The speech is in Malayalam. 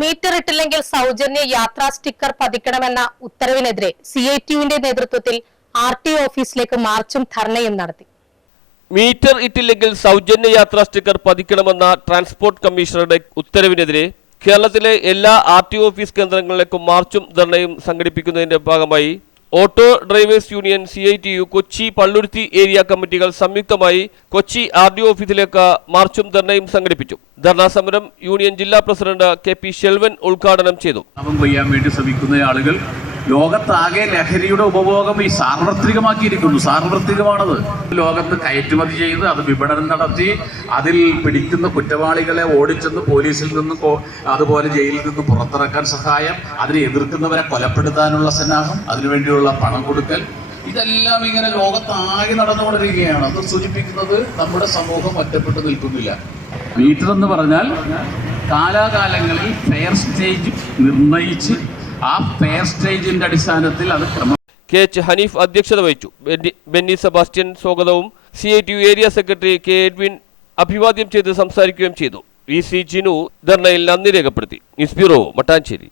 മീറ്റർ ഇട്ടില്ലെങ്കിൽ സൗജന്യ യാത്രാ സ്റ്റിക്കർ പതിക്കണമെന്ന ഉത്തരവിനെതിരെ CITUവിന്റെ നേതൃത്വത്തിൽ RTO ഓഫീസിലേക്ക് മാർച്ചും ധർണയും നടത്തി. മീറ്റർ ഇട്ടില്ലെങ്കിൽ സൗജന്യ യാത്രാ സ്റ്റിക്കർ പതിക്കണമെന്ന ട്രാൻസ്പോർട്ട് കമ്മീഷണറുടെ ഉത്തരവിനെതിരെ കേരളത്തിലെ എല്ലാ RTO ഓഫീസ് കേന്ദ്രങ്ങളിലേക്കും മാർച്ചും ധർണയും സംഘടിപ്പിക്കുന്നതിന്റെ ഭാഗമായി auto drivers union, CITU, Kochi Palluruthy area കമ്മിറ്റികൾ സംയുക്തമായി കൊച്ചി RDO ഓഫീസിലേക്ക് മാർച്ചും ധർണയും സംഘടിപ്പിച്ചു. ധർണാ സമരം യൂണിയൻ ജില്ലാ പ്രസിഡന്റ് KP ഷെൽവൻ ഉദ്ഘാടനം ചെയ്തു. ചെയ്യാൻ വേണ്ടി ശ്രമിക്കുന്ന ആളുകൾ ലോകത്താകെ ലഹരിയുടെ ഉപഭോഗം ഈ സാർവത്രികമാക്കിയിരിക്കുന്നു. സാർവത്രികമാണത്. ലോകത്ത് കയറ്റുമതി ചെയ്ത് അത് വിപണനം നടത്തി അതിൽ പിടിക്കുന്ന കുറ്റവാളികളെ ഓടിച്ചെന്ന് പോലീസിൽ നിന്നും അതുപോലെ ജയിലിൽ നിന്നും പുറത്തിറക്കാൻ സഹായം, അതിനെ എതിർക്കുന്നവരെ കൊലപ്പെടുത്താനുള്ള സന്നാഹം, അതിനുവേണ്ടിയുള്ള പണം കൊടുക്കൽ, ഇതെല്ലാം ഇങ്ങനെ ലോകത്താകെ നടന്നുകൊണ്ടിരിക്കുകയാണ്. അത് സൂചിപ്പിക്കുന്നത് നമ്മുടെ സമൂഹം ഒറ്റപ്പെട്ടു നിൽക്കുന്നില്ല. മീറ്റർ എന്ന് പറഞ്ഞാൽ കാലാകാലങ്ങളിൽ ഫെയർ സ്റ്റേജ് നിർണയിച്ച് ആ ഫെയർ സ്റ്റേജിന്റെ അടിസ്ഥാനത്തിൽ അത് KH ഹനീഫ് അധ്യക്ഷത വഹിച്ചു. ബെന്നി സെബാസ്റ്റ്യൻ സ്വാഗതവും CITU area secretary K Edwin അഭിവാദ്യം ചെയ്ത് സംസാരിക്കുകയും ചെയ്തു. VC ജിനു ധർണയിൽ നന്ദി രേഖപ്പെടുത്തി. News bureau, Mattancherry.